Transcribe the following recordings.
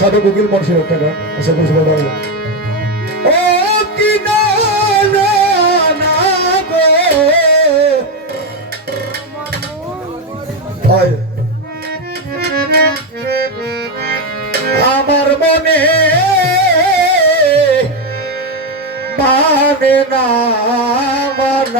সাধু কোকিল মনসির একটা গান আশা করি সবাই ভালো লাগবে। ও কি না না না গো হয়। আমার মনে মানে না, মন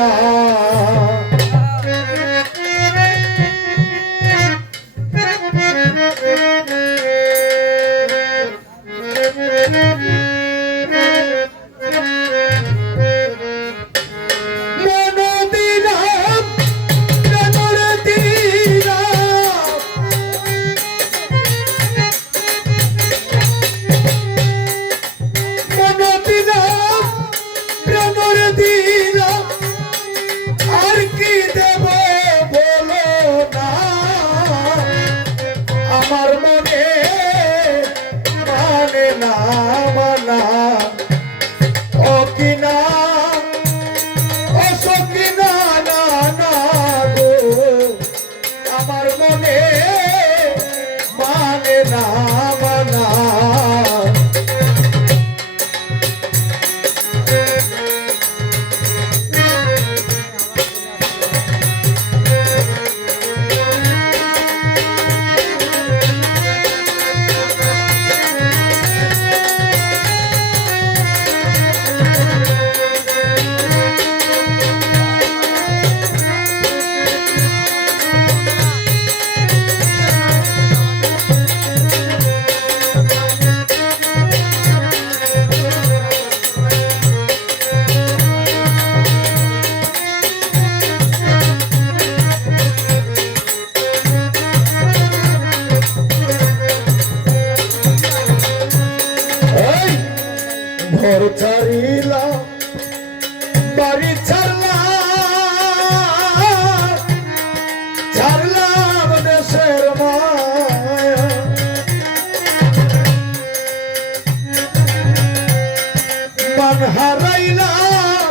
হারাইলাম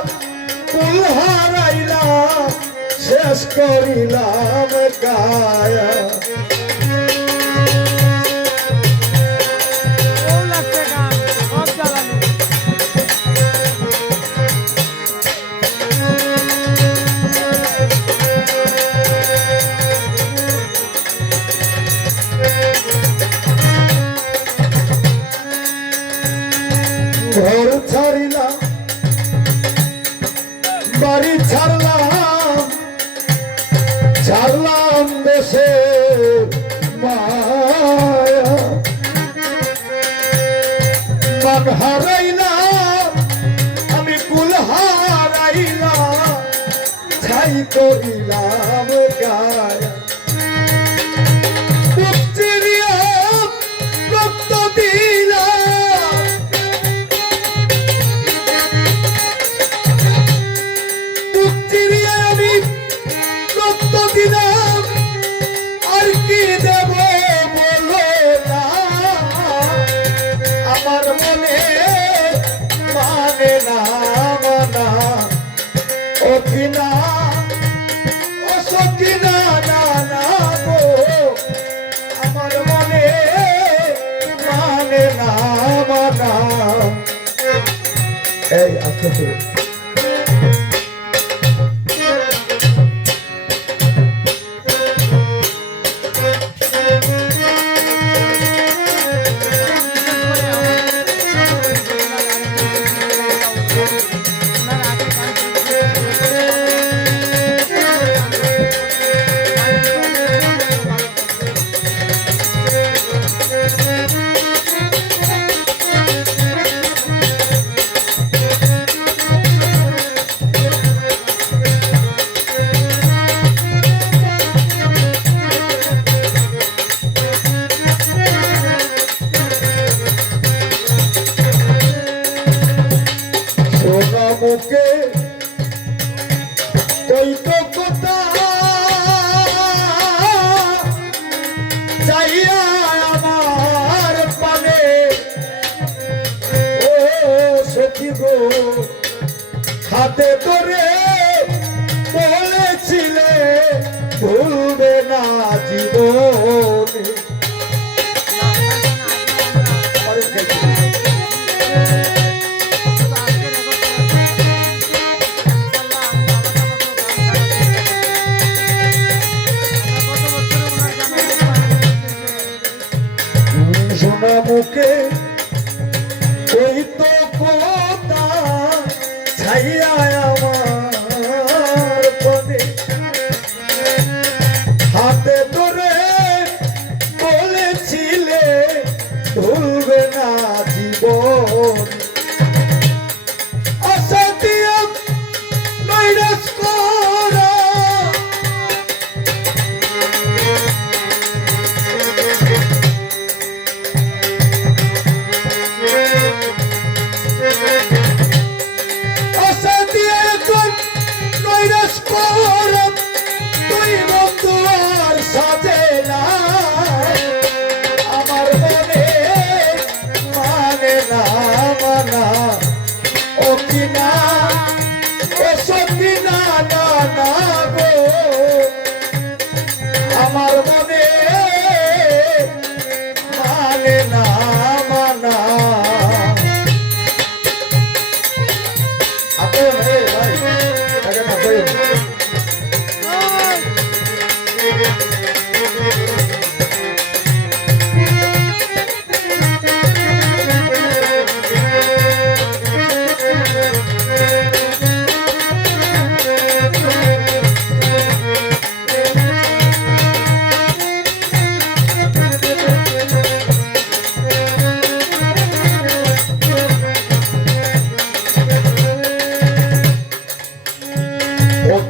কুল হারাইলাম শেষ করিলাম গায়া। বাড়ি ছাড়লাম ছাড়লাম দেশে মায়া। মান আমি কুল হারাইলাম ছাই করিলাম গায়া। এই আস্তে মুখে। কই তো কথা চাইয়া আমার পানে। ও সখী গো, হাতে ধরে বলেছিলে, ভুলবে না জীবনে। বুকে ওই তো কোথা ছাইয়া আমার পদে হাতে তো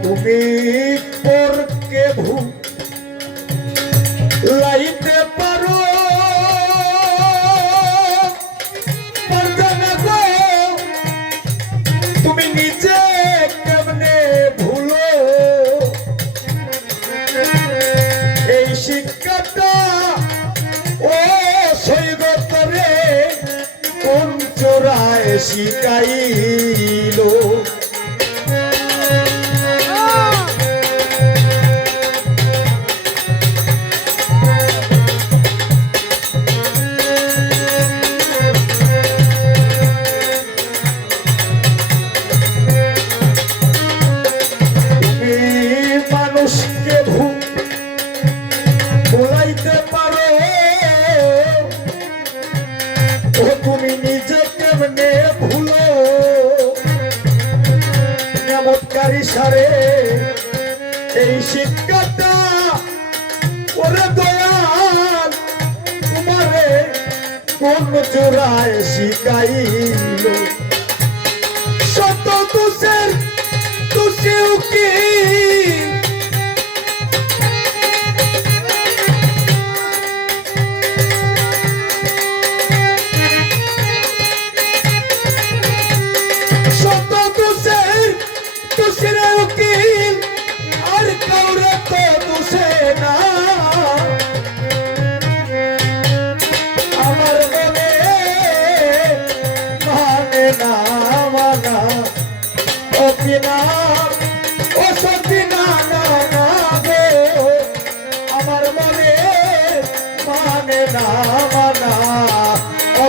তুমি পরকে ভূ Chica aí. সারে এই শিক্ষাটা ওরে দয়াল তোমারে কোন চোরায় শিকাই সত দোষের দোষেও কি সতীনা ও সতীনা না না আমার মনে মানে না মানা ও